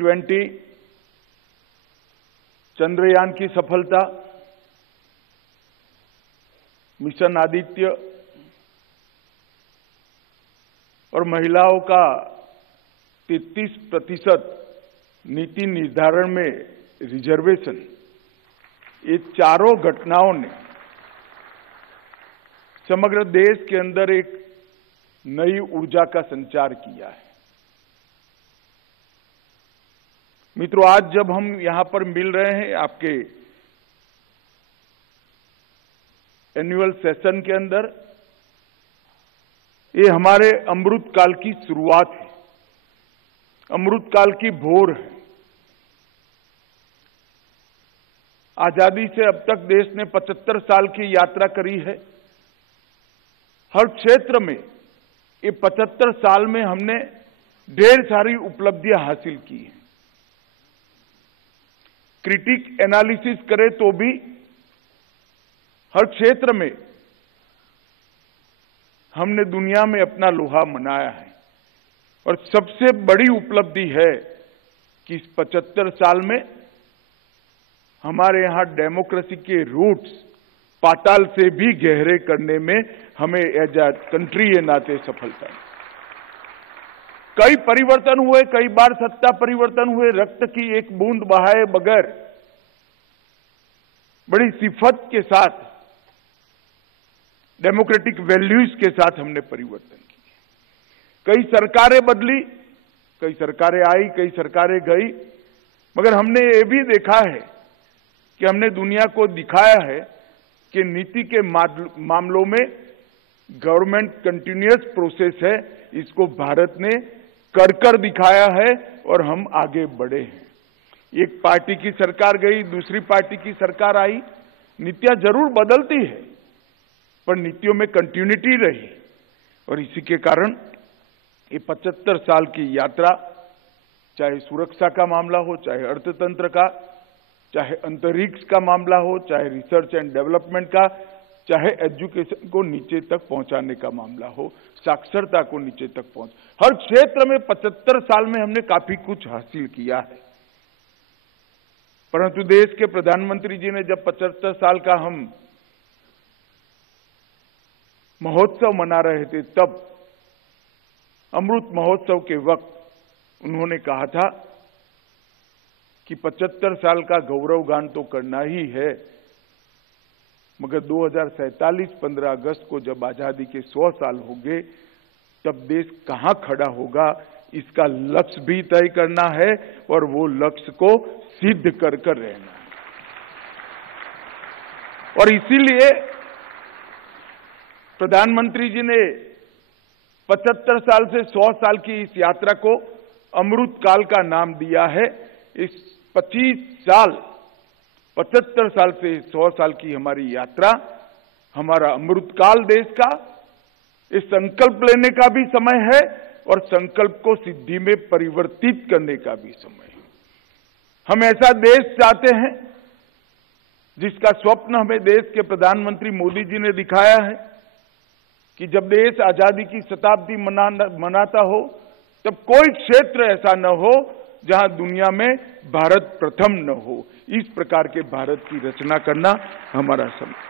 G20, Chandrayaan की सफलता, mission Aditya और महिलाओं का 33% नीति निर्धारण में रिजर्वेशन, ये चारों घटनाओं ने समग्र देश के अंदर एक नई ऊर्जा का संचार किया है। मित्रों, आज जब हम यहां पर मिल रहे हैं आपके एनुअल सेशन के अंदर, ये हमारे अमृत काल की शुरुआत है, अमृत काल की भोर है। आजादी से अब तक देश ने 75 साल की यात्रा करी है। हर क्षेत्र में ये 75 साल में हमने ढेर सारी उपलब्धियां हासिल की हैं। क्रिटिक एनालिसिस करें तो भी हर क्षेत्र में हमने दुनिया में अपना लोहा मनाया है। और सबसे बड़ी उपलब्धि है कि इस 75 साल में हमारे यहां डेमोक्रेसी के रूट्स पाताल से भी गहरे करने में हमें एज अ कंट्री ये नाते सफलता है। कई परिवर्तन हुए, कई बार सत्ता परिवर्तन हुए, रक्त की एक बूंद बहाए बगैर बड़ी सिफत के साथ, डेमोक्रेटिक वैल्यूज के साथ हमने परिवर्तन किए। कई सरकारें बदली, कई सरकारें आई, कई सरकारें गई, मगर हमने ये भी देखा है कि हमने दुनिया को दिखाया है कि नीति के मामलों में गवर्नमेंट कंटिन्यूअस प्रोसेस है। इसको भारत ने कर दिखाया है और हम आगे बढ़े हैं। एक पार्टी की सरकार गई, दूसरी पार्टी की सरकार आई, नीतियां जरूर बदलती है पर नीतियों में कंटिन्यूटी रही। और इसी के कारण ये 75 साल की यात्रा, चाहे सुरक्षा का मामला हो, चाहे अर्थतंत्र का, चाहे अंतरिक्ष का मामला हो, चाहे रिसर्च एंड डेवलपमेंट का, चाहे एजुकेशन को नीचे तक पहुंचाने का मामला हो, साक्षरता को नीचे तक पहुंच, हर क्षेत्र में 75 साल में हमने काफी कुछ हासिल किया है। परंतु देश के प्रधानमंत्री जी ने जब 75 साल का हम महोत्सव मना रहे थे, तब अमृत महोत्सव के वक्त उन्होंने कहा था कि 75 साल का गौरव गान तो करना ही है, मगर 2047 15 अगस्त को जब आजादी के 100 साल होंगे तब देश कहां खड़ा होगा, इसका लक्ष्य भी तय करना है और वो लक्ष्य को सिद्ध कर रहना है। और इसीलिए प्रधानमंत्री जी ने 75 साल से 100 साल की इस यात्रा को अमृत काल का नाम दिया है। इस 25 साल, 75 साल से 100 साल की हमारी यात्रा, हमारा अमृत काल देश का, इस संकल्प लेने का भी समय है और संकल्प को सिद्धि में परिवर्तित करने का भी समय है। हम ऐसा देश चाहते हैं जिसका स्वप्न हमें देश के प्रधानमंत्री मोदी जी ने दिखाया है कि जब देश आजादी की शताब्दी मनाता हो तब कोई क्षेत्र ऐसा न हो जहां दुनिया में भारत प्रथम न हो। इस प्रकार के भारत की रचना करना हमारा समय।